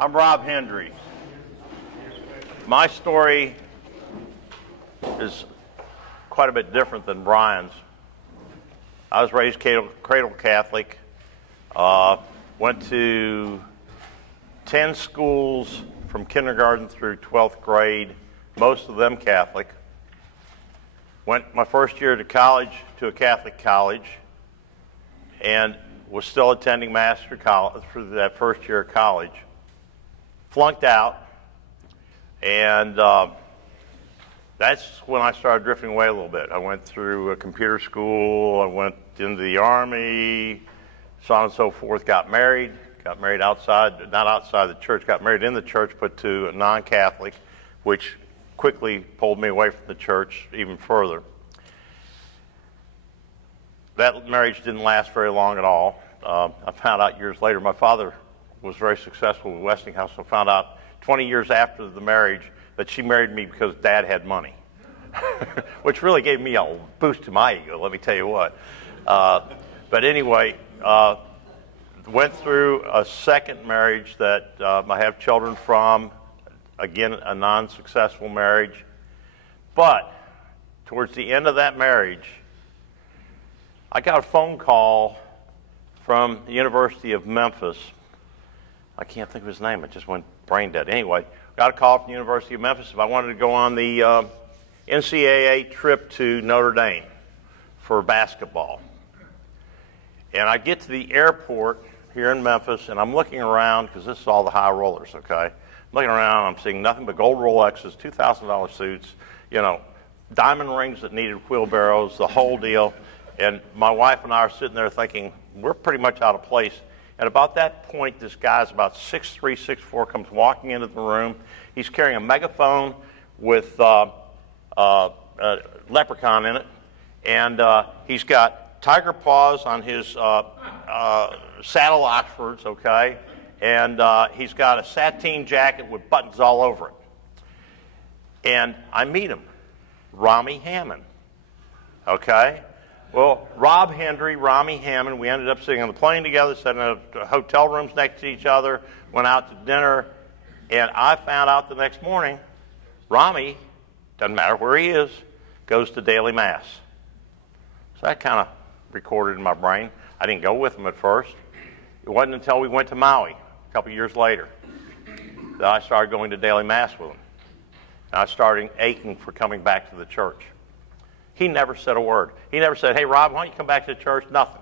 I'm Rob Hendry. My story is quite a bit different than Brian's. I was raised cradle Catholic, went to 10 schools from kindergarten through 12th grade, most of them Catholic. Went my first year to college to a Catholic college and was still attending Mass through that first year of college. Flunked out, and that's when I started drifting away a little bit. I went through a computer school, I went into the Army, so on and so forth, got married outside, not outside the church, got married in the church, but to a non-Catholic, which quickly pulled me away from the church even further. That marriage didn't last very long at all. I found out years later, my father was very successful with Westinghouse, so I found out 20 years after the marriage that she married me because Dad had money, which really gave me a boost to my ego, let me tell you what. But anyway, went through a second marriage that I have children from, again, a non-successful marriage. But towards the end of that marriage, I got a phone call from the University of Memphis. I can't think of his name. It just went brain dead. Anyway, got a call from the University of Memphis if I wanted to go on the NCAA trip to Notre Dame for basketball. And I get to the airport here in Memphis, and I'm looking around, because this is all the high rollers, okay? I'm looking around, I'm seeing nothing but gold Rolexes, $2,000 suits, you know, diamond rings that needed wheelbarrows, the whole deal. And my wife and I are sitting there thinking, we're pretty much out of place. And about that point, this guy's about 6'3", 6'4", comes walking into the room. He's carrying a megaphone with a leprechaun in it. And he's got tiger paws on his saddle Oxfords, okay? And he's got a sateen jacket with buttons all over it. And I meet him, Rami Hammond, okay? Well, Rob Hendry, Rami Hammond, we ended up sitting on the plane together, sat in hotel rooms next to each other, went out to dinner, and I found out the next morning, Rami, doesn't matter where he is, goes to daily Mass. So that kind of recorded in my brain. I didn't go with him at first. It wasn't until we went to Maui a couple years later that I started going to daily Mass with him. And I started aching for coming back to the church. He never said a word. He never said, hey, Rob, why don't you come back to the church? Nothing.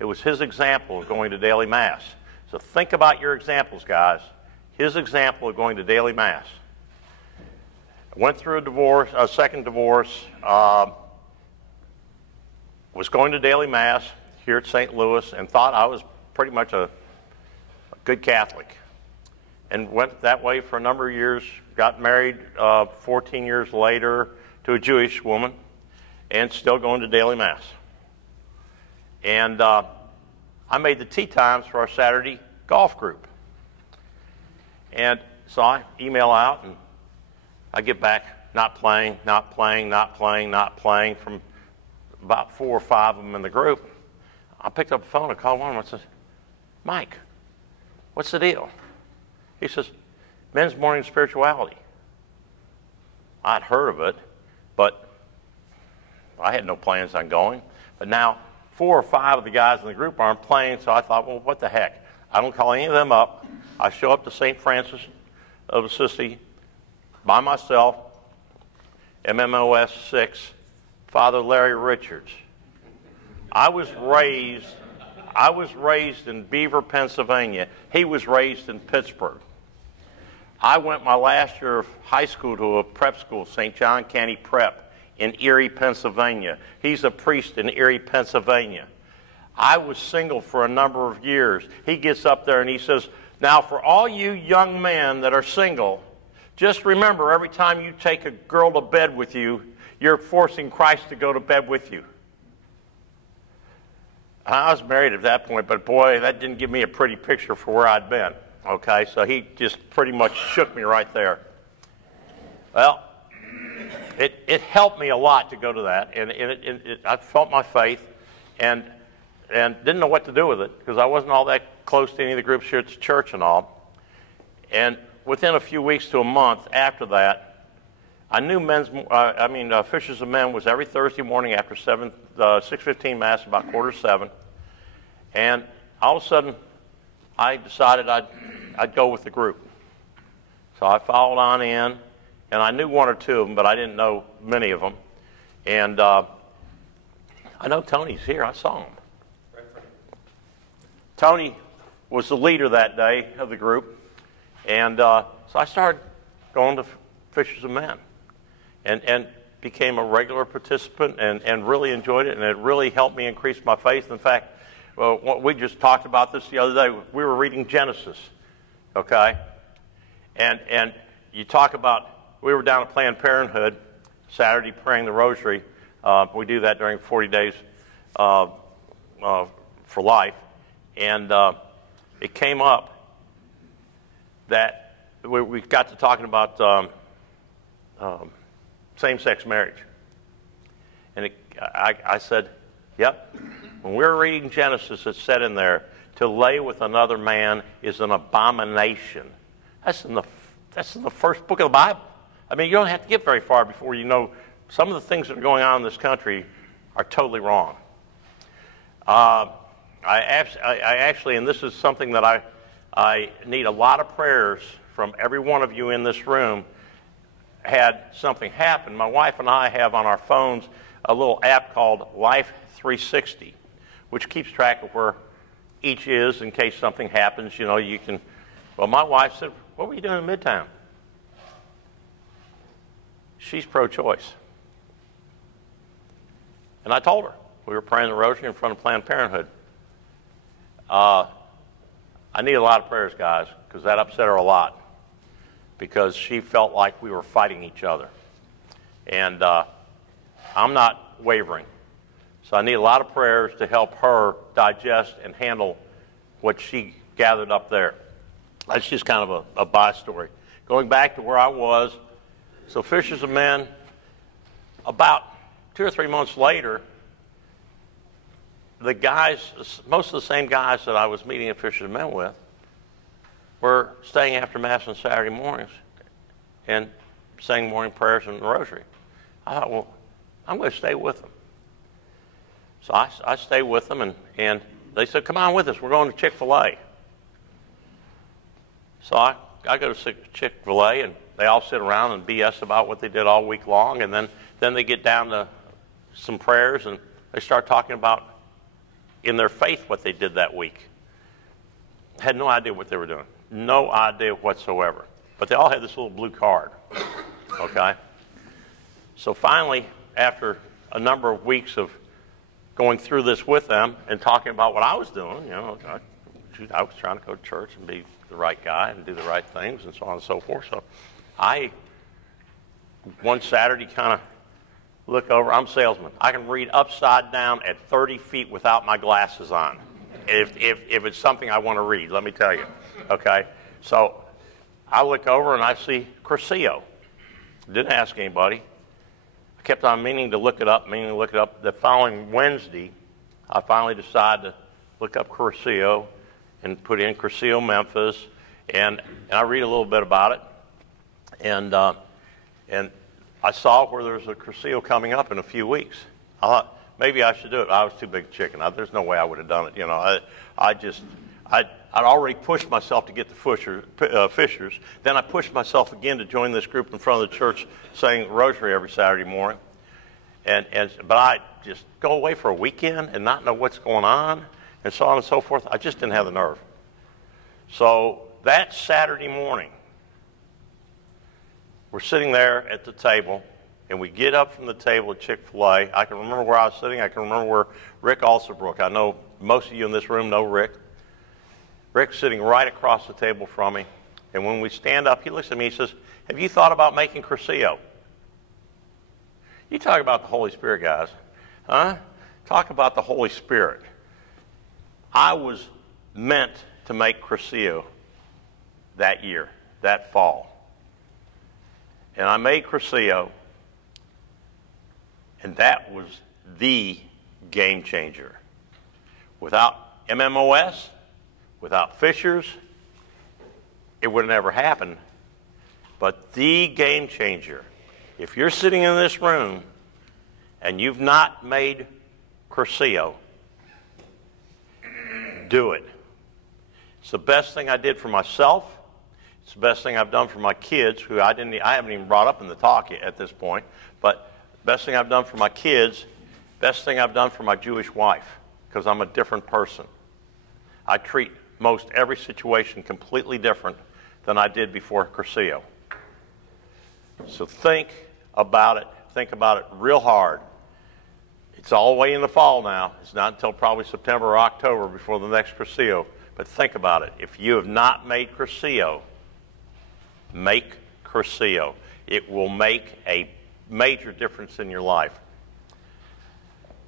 It was his example of going to daily Mass. So think about your examples, guys. His example of going to daily Mass. I went through a second divorce, was going to daily Mass here at St. Louis and thought I was pretty much a good Catholic. And went that way for a number of years, got married 14 years later to a Jewish woman, and still going to daily Mass. And I made the tea times for our Saturday golf group. And so I email out, and I get back, not playing from about 4 or 5 of them in the group. I picked up the phone and called one of them and said, Mike, what's the deal? He says, Men's Morning Spirituality. I'd heard of it, but I had no plans on going. But now 4 or 5 of the guys in the group aren't playing, so I thought, well, what the heck? I don't call any of them up. I show up to St. Francis of Assisi by myself, MMOS 6, Father Larry Richards. I was raised in Beaver, Pennsylvania. He was raised in Pittsburgh. I went my last year of high school to a prep school, St. John Candy Prep, in Erie, Pennsylvania. He's a priest in Erie, Pennsylvania. I was single for a number of years. He gets up there and he says, now for all you young men that are single, just remember every time you take a girl to bed with you, you're forcing Christ to go to bed with you. I was married at that point, but boy, that didn't give me a pretty picture for where I'd been. Okay, so he just pretty much shook me right there. Well, it helped me a lot to go to that, and I felt my faith, and didn't know what to do with it because I wasn't all that close to any of the groups here at the church and all. And within a few weeks to a month after that, I knew Fishers of Men was every Thursday morning after 6:15 Mass, about 6:45. And all of a sudden, I decided I'd go with the group. So I followed on in, and I knew one or two of them, but I didn't know many of them. And I know Tony's here. I saw him. Tony was the leader that day of the group. And so I started going to Fishers of Men and became a regular participant and really enjoyed it, and it really helped me increase my faith. In fact, we just talked about this the other day. We were reading Genesis, okay? And you talk about, we were down at Planned Parenthood Saturday praying the rosary. We do that during 40 days for life. And it came up that we got to talking about same-sex marriage. And I said, yep, when we were reading Genesis, it said in there, to lay with another man is an abomination. That's in the first book of the Bible. I mean, you don't have to get very far before you know some of the things that are going on in this country are totally wrong. I actually, and this is something that I need a lot of prayers from every one of you in this room, had something happen. My wife and I have on our phones a little app called Life 360, which keeps track of where each is in case something happens. You know, you can. Well, my wife said, "What were you doing in Midtown?" She's pro-choice. And I told her. We were praying the rosary in front of Planned Parenthood. I need a lot of prayers, guys, because that upset her a lot, because she felt like we were fighting each other. And I'm not wavering. So I need a lot of prayers to help her digest and handle what she gathered up there. That's just kind of a by story. Going back to where I was, so Fishers of Men, about 2 or 3 months later, the guys, most of the same guys that I was meeting at Fishers of Men with, were staying after Mass on Saturday mornings and saying morning prayers and the rosary. I thought, well, I'm going to stay with them. So I stayed with them, and they said, come on with us. We're going to Chick-fil-A. So I go to Chick-fil-A, and they all sit around and BS about what they did all week long, and then they get down to some prayers, and they start talking about in their faith what they did that week. Had no idea what they were doing. No idea whatsoever. But they all had this little blue card, okay? So finally, after a number of weeks of going through this with them and talking about what I was doing, you know, I was trying to go to church and be the right guy and do the right things and so on and so forth. So I, one Saturday, kind of look over. I'm a salesman. I can read upside down at 30 feet without my glasses on. If it's something I want to read, let me tell you. Okay? So I look over and I see Cursillo. Didn't ask anybody. I kept on meaning to look it up. The following Wednesday, I finally decided to look up Cursillo and put in Cursillo, Memphis, and I read a little bit about it. And I saw where there was a Cursillo coming up in a few weeks. I thought, maybe I should do it. I was too big a chicken. There's no way I would have done it. You know, I'd already pushed myself to get the Fishers. Then I pushed myself again to join this group in front of the church saying the rosary every Saturday morning. But I just go away for a weekend and not know what's going on and so on and so forth. I just didn't have the nerve. So that Saturday morning, we're sitting there at the table, and we get up from the table at Chick-fil-A. I can remember where I was sitting. I can remember where Rick Alsabrook, I know most of you in this room know Rick. Rick's sitting right across the table from me. And when we stand up, he looks at me, he says, have you thought about making Cursillo? You talk about the Holy Spirit, guys. Huh? Talk about the Holy Spirit. I was meant to make Cursillo that year, that fall. And I made Cursillo, and that was the game changer. Without MMOS, without Fishers, it would have never happened. But the game changer, if you're sitting in this room and you've not made Cursillo, do it. It's the best thing I did for myself. It's the best thing I've done for my kids, who I haven't even brought up in the talk at this point. But best thing I've done for my kids, best thing I've done for my Jewish wife, because I'm a different person. I treat most every situation completely different than I did before Cursillo. So think about it real hard. It's all the way in the fall now. It's not until probably September or October before the next Cursillo. But think about it. If you have not made Cursillo, make Cursillo. It will make a major difference in your life.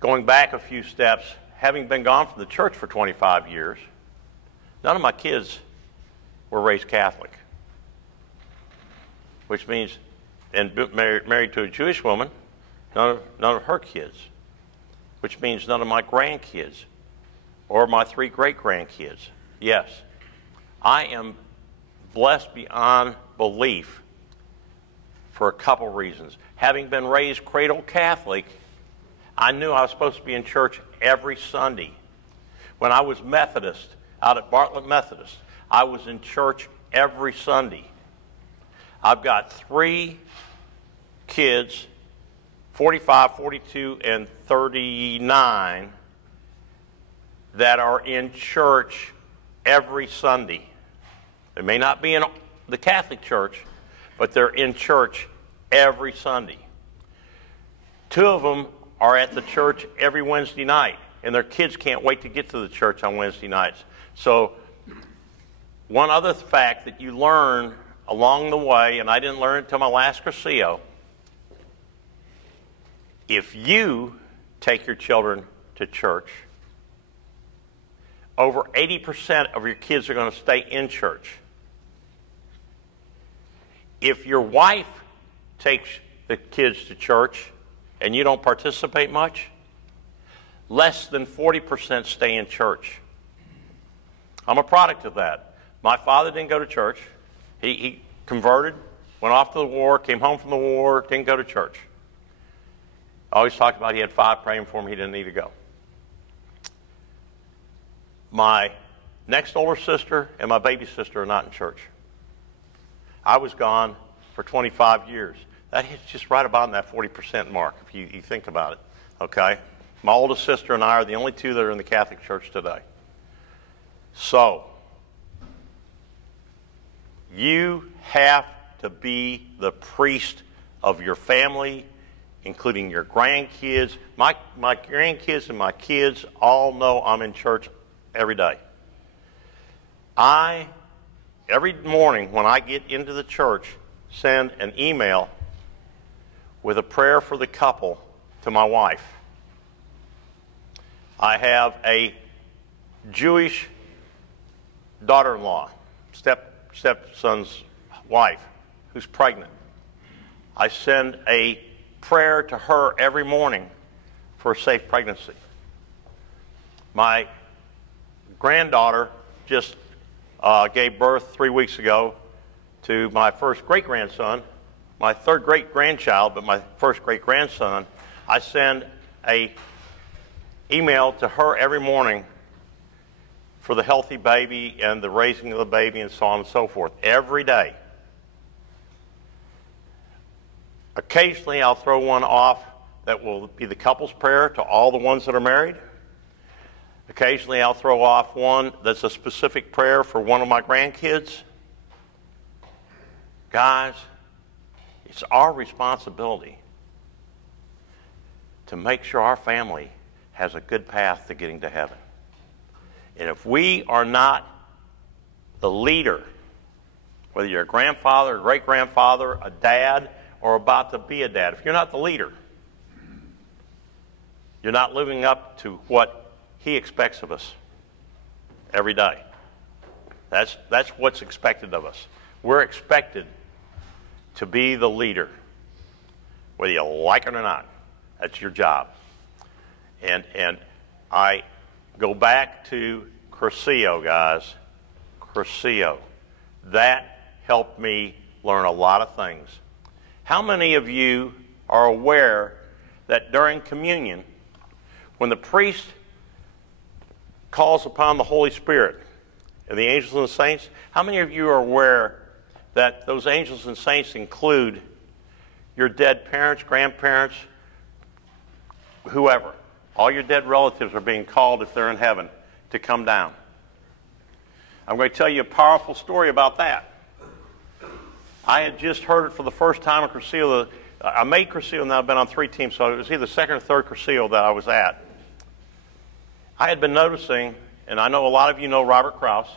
Going back a few steps, having been gone from the church for 25 years, none of my kids were raised Catholic, which means, and married to a Jewish woman, none of her kids, which means none of my grandkids or my 3 great-grandkids. Yes, I am blessed beyond belief for a couple reasons. Having been raised cradle Catholic, I knew I was supposed to be in church every Sunday. When I was Methodist, out at Bartlett Methodist, I was in church every Sunday. I've got 3 kids, 45, 42, and 39, that are in church every Sunday. They may not be in the Catholic Church, but they're in church every Sunday. 2 of them are at the church every Wednesday night, and their kids can't wait to get to the church on Wednesday nights. So one other fact that you learn along the way, and I didn't learn it until my last Cursillo, if you take your children to church, over 80% of your kids are going to stay in church. If your wife takes the kids to church and you don't participate much, less than 40% stay in church. I'm a product of that. My father didn't go to church. He converted, went off to the war, came home from the war, didn't go to church. I always talked about he had 5 praying for him, he didn't need to go. My next older sister and my baby sister are not in church. I was gone for 25 years. That hits just right about that 40% mark, if you think about it. Okay? My oldest sister and I are the only 2 that are in the Catholic Church today. So, you have to be the priest of your family, including your grandkids. My grandkids and my kids all know I'm in church every day. Every morning when I get into the church, send an email with a prayer for the couple to my wife. I have a Jewish daughter-in-law, stepson's wife, who's pregnant. I send a prayer to her every morning for a safe pregnancy. My granddaughter just gave birth 3 weeks ago to my first great-grandson, my 3rd great-grandchild, but my first great-grandson. I send a email to her every morning for the healthy baby and the raising of the baby and so on and so forth, every day. Occasionally I'll throw one off that will be the couple's prayer to all the ones that are married. Occasionally I'll throw off one that's a specific prayer for one of my grandkids. Guys, it's our responsibility to make sure our family has a good path to getting to heaven. And if we are not the leader, whether you're a grandfather, a great-grandfather, a dad, or about to be a dad, if you're not the leader, you're not living up to what he expects of us every day. That's what's expected of us. We're expected to be the leader, whether you like it or not. That's your job. And I go back to Cursillo, guys. Cursillo. That helped me learn a lot of things. How many of you are aware that during communion, when the priest calls upon the Holy Spirit and the angels and the saints, how many of you are aware that those angels and saints include your dead parents, grandparents, whoever? All your dead relatives are being called, if they're in heaven, to come down. I'm going to tell you a powerful story about that. I had just heard it for the first time at Cursillo. I made Cursillo, now I've been on 3 teams, so it was either the second or third Cursillo that I was at. I had been noticing, and I know a lot of you know Robert Krause.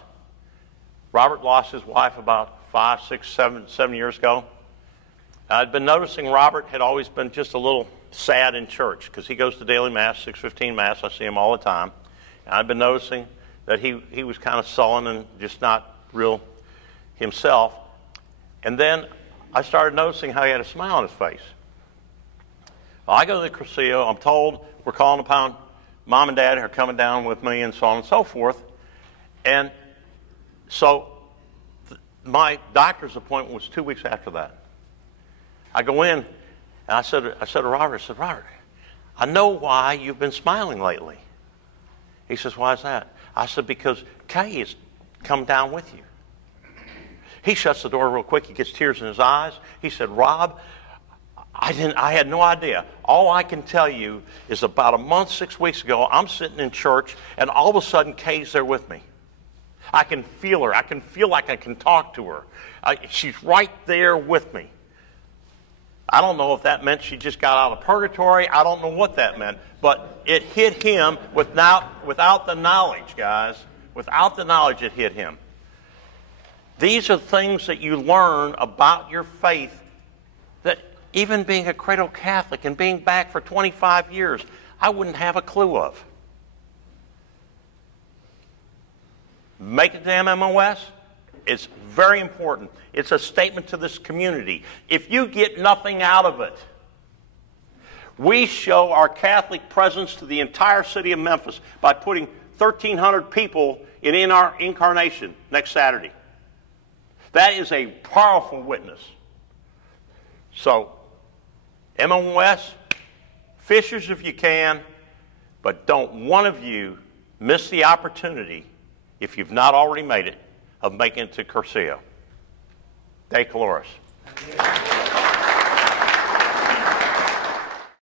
Robert lost his wife about 5, 6, 7 years ago. I'd been noticing Robert had always been just a little sad in church because he goes to daily Mass, 6:15 Mass. I see him all the time. And I'd been noticing that he was kind of sullen and just not real himself. And then I started noticing how he had a smile on his face. Well, I go to the Cursillo. I'm told we're calling upon Mom and Dad are coming down with me and so on and so forth. And so my doctor's appointment was 2 weeks after that. I go in, and I said to Robert, Robert, I know why you've been smiling lately. He says, why is that? I said, because Kay has come down with you. He shuts the door real quick. He gets tears in his eyes. He said, Rob, I had no idea. All I can tell you is about a month, 6 weeks ago, I'm sitting in church, and all of a sudden, Kay's there with me. I can feel her. I can feel like I can talk to her. She's right there with me. I don't know if that meant she just got out of purgatory. I don't know what that meant. But it hit him without the knowledge, guys. Without the knowledge, it hit him. These are things that you learn about your faith that even being a cradle Catholic and being back for 25 years, I wouldn't have a clue of. Make it to MMOS. It's very important. It's a statement to this community. If you get nothing out of it, we show our Catholic presence to the entire city of Memphis by putting 1,300 people in our incarnation next Saturday. That is a powerful witness. So, MMOS, fishers if you can, but don't one of you miss the opportunity, if you've not already made it, of making it to Cursillo. Dei Caloris.